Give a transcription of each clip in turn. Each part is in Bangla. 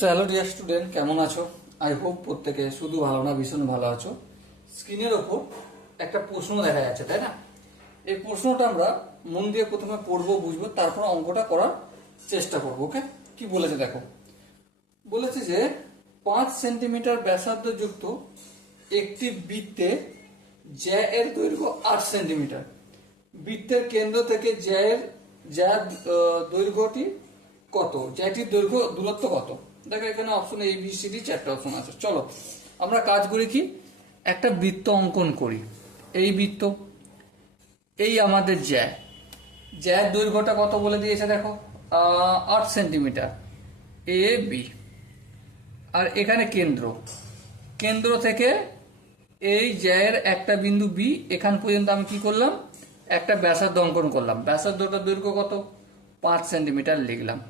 হ্যালো ডিয়ার স্টুডেন্ট, কেমন আছো? আই হোপ প্রত্যেকে শুধু ভালো না ভীষণ ভালো আছো। স্ক্রিনের ওপর একটা প্রশ্ন দেখা যাচ্ছে, তাই না? এই প্রশ্নটা আমরা মন দিয়ে প্রথমে পড়বো, বুঝবো, তারপর অঙ্কটা করার চেষ্টা করবো। ওকে, কি বলেছে দেখো। বলেছে যে 5 সেন্টিমিটার ব্যাসার্ধ যুক্ত একটি বৃত্তে জ্যা এর দৈর্ঘ্য 8 সেন্টিমিটার। বৃত্তের কেন্দ্র থেকে জ্যা দৈর্ঘ্যটি কত? জ্যাটির দৈর্ঘ্য দূরত্ব কত? দেখো এখানে option A B C D 4টা অপশন আছে। চলো আমরা কাজ করি কি, একটা বৃত্ত অঙ্কন করি। এই বৃত্ত, এই আমাদের জ্যার দৈর্ঘ্যটা কত বলে দিয়েছে দেখো, 8 সেন্টিমিটার এ বি। আর এখানে কেন্দ্র থেকে এই জ্যায়ের একটা বিন্দু বি, এখান পর্যন্ত আমি কি করলাম, একটা ব্যাসার্ধ অঙ্কন করলাম। ব্যাসার্ধটার দৈর্ঘ্য কত? 5 সেন্টিমিটার লিখলাম।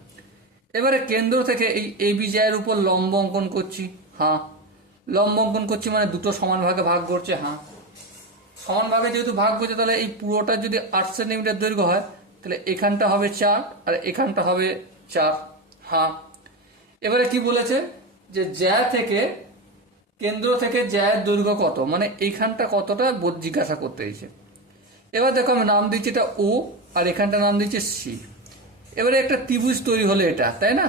এবারে কেন্দ্র থেকে এই এবি জ্যায়ের উপর লম্ব অঙ্কন করছি। হ্যাঁ, লম্ব অঙ্কন করছি মানে দুটো সমান ভাগে ভাগ করছে। হ্যাঁ, সমান ভাগে যেহেতু ভাগ করছে, তাহলে এই পুরোটা যদি 8 সেন্টিমিটার দৈর্ঘ্য হয়, তাহলে এখানটা হবে 4 আর এখানটা হবে 4। হ্যাঁ, এবারে কি বলেছে যে কেন্দ্র থেকে জ্যায়ের দৈর্ঘ্য কত, মানে এইখানটা কতটা জিজ্ঞাসা করতে দিয়েছে। এবার দেখো আমি নাম দিচ্ছি এটা ও, আর এখানটা নাম দিচ্ছি সি। এবারে একটা ত্রিভুজ তৈরি হলো এটা, তাই না?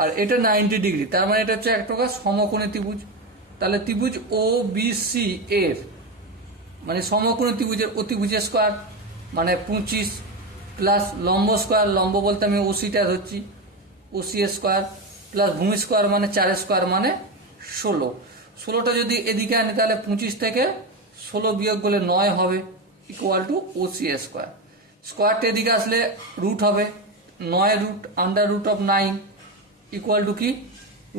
আর এটা 90 ডিগ্রি, তার মানে এটা হচ্ছে এক প্রকার সমকোণী ত্রিভুজ। তাহলে ত্রিভুজ ও বি সি এর মানে সমকোণী ত্রিভুজের অতিভুজের স্কোয়ার মানে 25 প্লাস লম্ব স্কোয়ার, লম্ব বলতে আমি ওসিটা ধরছি, ওসি স্কোয়ার প্লাস ভূমি স্কোয়ার মানে 4 স্কোয়ার মানে 16। 16টা যদি এদিকে আনি তাহলে 25 থেকে 16 বিয়োগ করলে 9 হবে, ইকুয়াল টু ওসি স্কোয়ার। স্কোয়ারটা এদিকে আসলে রুট হবে, 9 root under root of 9 equal to কি,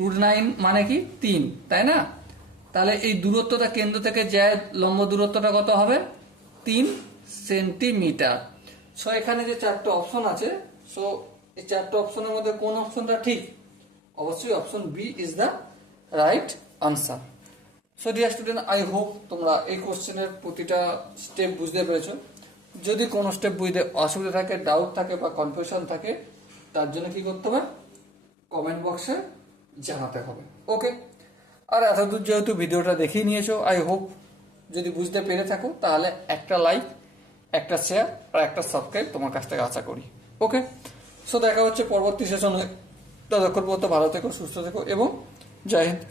√9 মানে কি 3, তাই না? তাহলে এই দূরত্বটা কেন্দ্র থেকে যায় লম্ব দূরত্বটা কত হবে? 3 সেন্টিমিটার। সো এখানে যে 4টা অপশন আছে, সো এই 4টা অপশনের মধ্যে কোন অপশনটা ঠিক? অবশ্যই option B is the right answer. So dear student, I hope তোমরা এই কোশ্চেনের প্রতিটা স্টেপ বুঝতে পেরেছো। যদি কোনো স্টেপ বুঝতে অসুবিধা থাকে, ডাউট থাকে বা কনফিউশন থাকে, তার জন্য কি করতে হবে, কমেন্ট বক্সে জানাতে হবে। ওকে, আর এতদূর যেহেতু ভিডিওটা দেখেই নিয়েছো, আই হোপ যদি বুঝতে পেরে থাকো তাহলে একটা লাইক, একটা শেয়ার আর একটা সাবস্ক্রাইব তোমার কাছ থেকে আশা করি। ওকে, সো দেখা হচ্ছে পরবর্তী সেশনে। ততক্ষণ পর্যন্ত ভালো থেকো, সুস্থ থেকো এবং জয় হিন্দ।